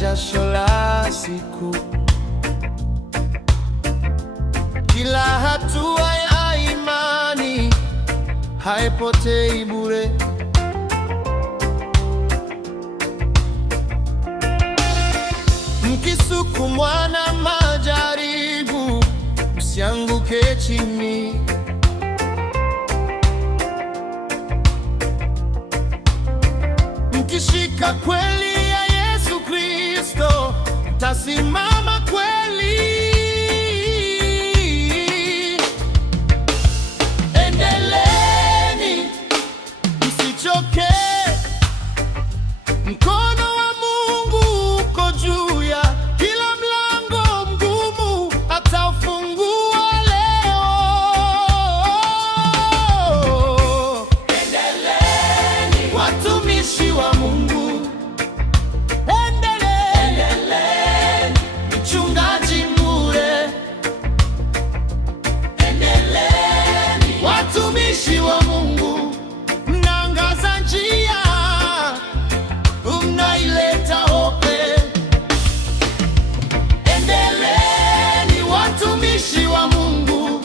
jasho la siku. Kila hatua ya imani haipotei bure. Mkisukumwa na majaribu, msianguke chini. Mkishika kweli ya Yesu Kristo, mtasimama kweli. Endeleeni, msichoke. Mkono wa Mungu uko juu ya kila mlango mgumu, ataufungua leo. Endeleeni, watumishi wa Mungu. Endeleeni, mchungaji Mure. Endeleeni, watumishi wa Mungu. Mnaangaza njia, mnaileta hope. Endeleeni, watumishi wa Mungu.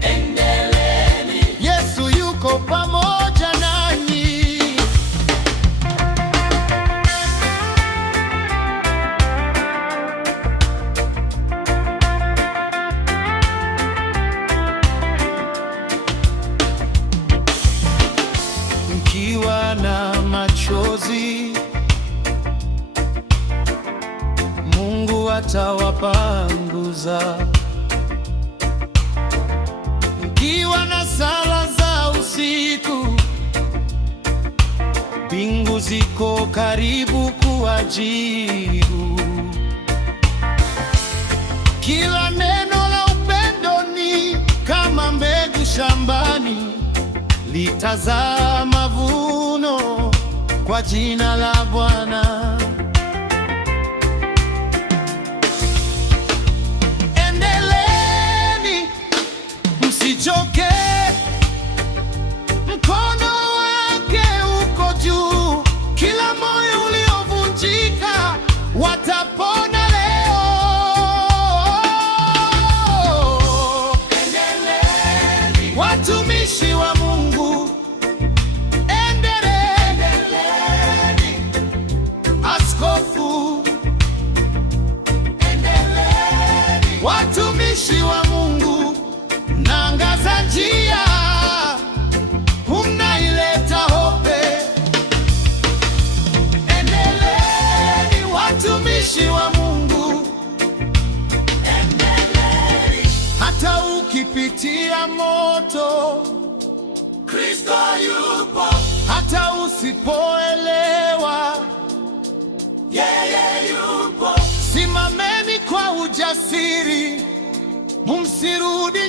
Endeleeni, Yesu yuko pamoja nanyi. Mkiwa na machozi, Mungu atawapanguza. Mkiwa na sala za usiku, mbingu ziko karibu kuwajibu. Kila neno la upendo ni kama mbegu shambani, litazaa mavuno kwa jina la Bwana. Endeleeni, msichoke. Mkono wake uko juu, kila moyo uliovunjika watapona leo. Endeleeni, watumishi wa Mungu. Endeleeni, askofu. Endeleeni, watumishi wa Mungu. Mnaangaza njia, mnaileta hope. Endeleeni, watumishi wa Mungu. Endeleeni, hata ukipitia moto, Kristo yupo. Hata usipoelewa, yeye yupo. Simameni kwa ujasiri, msirudi